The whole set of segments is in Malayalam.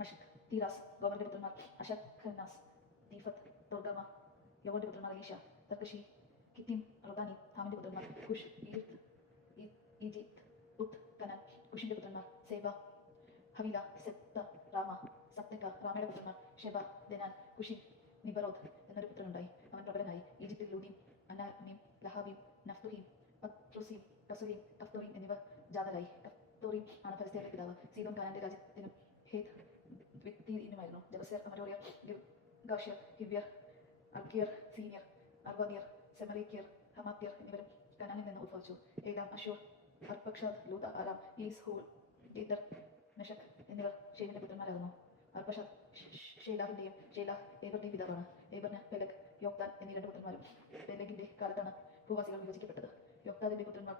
മഷക്, തീറാസ്, ഗോമറിന്റെ പുത്രന്മാർ അഷക്, ഖന്നാസ്, തീഫത്ത്, തോർഗമ, യവോന്റെ പുത്രന്മാർ എലീഷ, തർക്കഷി, കിത്തീം, റൊദാനി, ഹാമിന്റെ പുത്രന്മാർ കുഷ്, ഈർത്ത്, ഈജിപ്ത്, ഉത്ത്, കനാൻ. കുഷിന്റെ പുത്രന്മാർ സേബ, ഹവീല, സെത്ത, രാമ, സപ്തക. രാമയുടെ പുത്രന്മാർ ഷെബ, ദെനാൻ. കുഷിൻ നിബറോദ് എന്നൊരു പുത്രനുണ്ടായി. അവൻ പ്രബലനായി. ഈജിപ്തിൽ ലൂദീം, അനാമീം, ലഹാബീം, നഫ്തുഹീം, പത്രുസീം, കസുലീം, കഫ്തോറീം എന്നിവർ ജാതരായി. കഫ്തോറീം ആണ് ഫലിസ്ത്യരുടെ പിതാവ്. സീദോൻ കാനാന്റെ രാജ്യത്തിനും ഹേത്ത് വിത്തീനുമായിരുന്നു. ജബസ്യർ, അമരോര്യർ, ഗിർഗാഷ്യർ, ഹിവ്യർ, അർക്കിയർ, സീനിയർ, അർവാദിയർ, സെമറീക്യർ, ഹമാത്യർ എന്നിവരും കനാനിൽ നിന്ന് ഉത്ഭവിച്ചു. ഏലാം, assure, Arphaxad, ലൂദ, അറാം, is, who are, gather, മെഷക് എന്നിവർ ഷേമിന്റെ പുത്രന്മാരാകുന്നു. അർപ്പഷാദ് ഷേലാഹിന്റെയും ഷേലാഹ് ഏബറിന്റെയും പിതാവാണ്. ഏബറിന് പെലഗ്, യോക്താൻ എന്നീ രണ്ട് പുത്രന്മാരും. പെലഗിന്റെ കാലത്താണ് ഭൂവാസികൾ വിഭജിക്കപ്പെട്ടത്. യോക്താദിന്റെ പുത്രന്മാർ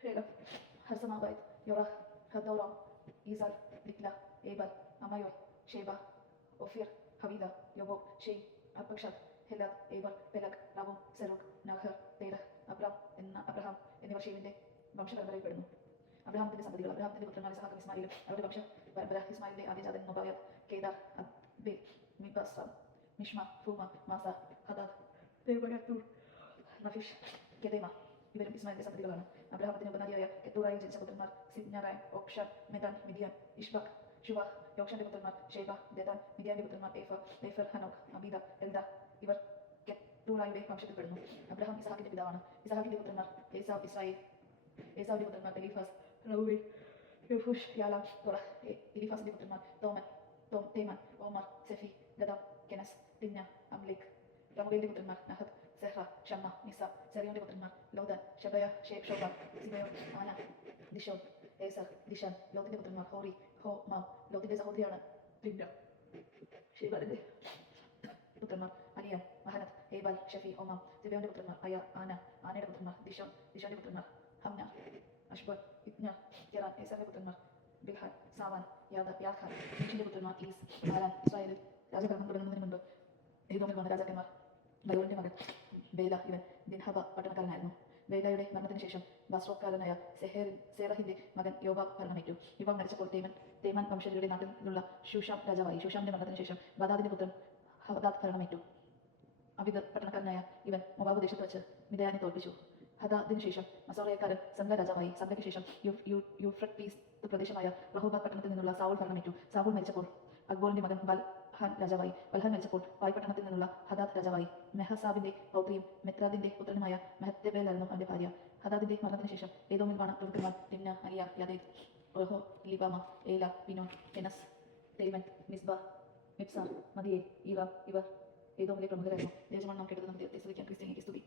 ഷേലഹ്, ഹർസമാബായത്, Jerah, Hadoram, Uzal, Diklah, Ebal, അമയോർ, Sheba, Ophir, Havilah, Jobab, Shem, Arphaxad, ഹെലാദ്, ഏബർ, പെലഗ്, റാവും, സെറൂഗ്, നഹർ, തേരഹ്, അബ്രഹാം എന്നിവർ ഷേമിന്റെ വംശപരമ്പരയിൽപ്പെടുന്നു. അബ്രഹാമിന്റെ സന്തതികൾ. അബ്രഹാമിന്റെ പുത്രന്മാർ ഇസ്ഹാഖും ഇസ്മായിലും. അവരുടെ വംശ പരമ്പര: ഇസ്മായിലിന്റെ ആദ്യജാതൻ നൊബായത്, കേദാർ, അദ്ബേൽ, മിബസാം, മിഷ്മ, ഫൂമ, മാസ, ഹദാദ്, തേബയത്തൂർ, നഫീഷ്, കെദേമ. ഇവരും ഇസ്മായിലിന്റെ സന്തതികളാണ്. അബ്രഹാമത്തിന് ഉപനാരിയായ കെത്തൂറായി ജനിച്ച പുത്രന്മാർ സിദ്ഞാറായ്, ഓക്ഷാൻ, മെദാൻ, മിദിയാൻ, ഇഷ്ബക്, ഷുവാഹ്. യോക്ഷന്റെ പുത്രന്മാർ ഷേബ, ദെദാൻ. മിദിയാന്റെ പുത്രന്മാർ ഏഫർ, ഹനോക്, അബീദ, എൽദ. ഇവർ കെത്തൂറായുടെ വംശത്തിൽപ്പെടുന്നു. അബ്രഹാം ഇസ്ഹാക്കിന്റെ പിതാവാണ്. ഇസ്ഹാക്കിന്റെ പുത്രന്മാർ ഏസാവ്, ഇസ്രായേൽ. ഏസാവിന്റെ പുത്രന്മാർ എലീഫാസ്, റൗവേൽ, യഫൂഷ്, യാലാം, തോറ. എലീഫാസിന്റെ പുത്രന്മാർ തേമാൻ, ഓമർ, സെഫി, ഗദാം, കെനസ്, തിമ്ന, അംലേക്. റമൂവേലിന്റെ പുത്രന്മാർ നഹദ്, സെഹ്റ, ഷമ്മ, നിസ. സെറിയോന്റെ പുത്രന്മാർ ലോദൻ, ഷെബയ, ഷോബാൽ, സിബയോൻ, ആന, ദിഷോൻ, ഏസർ, ദിഷാൻ. ലോത്തിന്റെ പുത്രന്മാർ ഹോറി, ഹോമാം. ലോത്തിന്റെ സഹോദരിയാണ് തിമ്ന. ഷേബാലിന്റെ പുത്രന്മാർ അലിയാൻ, മഹനത്ത്, ഏബാൽ, ഷഫി, ഓമാം. സിബയോന്റെ പുത്രന്മാർ അയ, ആന. ആനയുടെ പുത്രന്മാർ ദിഷോൻ. ദിഷോന്റെ പുത്രന്മാർ ഹംന, അഷ്ബർ, ഇത്ന, ജെറാൻ. ഏസറിന്റെ പുത്രന്മാർ ബിൽഹാൻ, സാവാൻ, യാഖാൻ. ഈഷിന്റെ പുത്രന്മാർ ഈസ്, ആരാൻ. ഇസ്രായേലിൽ രാജഭരണം തുടങ്ങുന്നതിന് മുമ്പ് ഏദോമിൽ വന്ന രാജാക്കന്മാർ. ബയോറിന്റെ മകൻ ബേല. ഇവൻ ദിൻഹബ പട്ടണക്കാരനായിരുന്നു. ബേലയുടെ മരണത്തിന് ശേഷം ബസ്രോക്കാരനായ സേറഹിന്റെ മകൻ യോബാബ് ഭരണമേറ്റു. യോബാബ് മരിച്ചപ്പോൾ തേമാൻ വംശജരുടെ നാട്ടിൽ നിന്നുള്ള ശൂഷാം രാജാവായി. ശൂഷാമിന്റെ മരണത്തിന് ശേഷം ബദാദിന്റെ പുത്രൻ ഹദാദ് ഭരണമേറ്റു. അബിദ് പട്ടണക്കാരനായ ഇവൻ മൊവാബ് ദേശത്ത് വെച്ച് മിദയാനെ തോൽപ്പിച്ചു. ഹദാദിന് ശേഷം മസോറയക്കാരൻ സംഘ രാജാവായി. സംഘയ്ക്ക് ശേഷം യൂഫ്രട്ടീസ് പ്രദേശമായ റഹോബാദ് പട്ടണത്തിൽ നിന്നുള്ള സാവൂൾ ഭരണമേറ്റു. സാവൂൾ മരിച്ചപ്പോൾ അക്ബോറിന്റെ മകൻ ബൽഹാൻ രാജാവായി. ബൽഹാൻ മരിച്ചപ്പോൾ പായ് പട്ടണത്തിൽ നിന്നുള്ള ഹദാദ് രാജാവായി. മെഹസാബിന്റെ പൗത്രിയും മെത്രാദിന്റെ പുത്രനുമായ മെഹത്തേബേലായിരുന്നു അവന്റെ ഭാര്യ. ഹദാദിന്റെ മരണത്തിന് ശേഷം ഏദോമിൽ വാണ പ്രഭുക്കന്മാർ തിമ്ന, അലിയ, യദേദ്, റഹോ, ലിബാമ, ഏല, പിനോൻ, കെനസ്, തേമൻ, മിസ്ബ, മിബ്സാർ, മദിയേൽ, ഈറാം. ഇവർ ഏദോമിലെ പ്രമുഖരായിരുന്നു. ദേശമാണ് നാം കേട്ടത്. നമുക്ക് സ്തുതിക്കാം. ക്രിസ്ത്യാനിക്ക് സ്തുതി.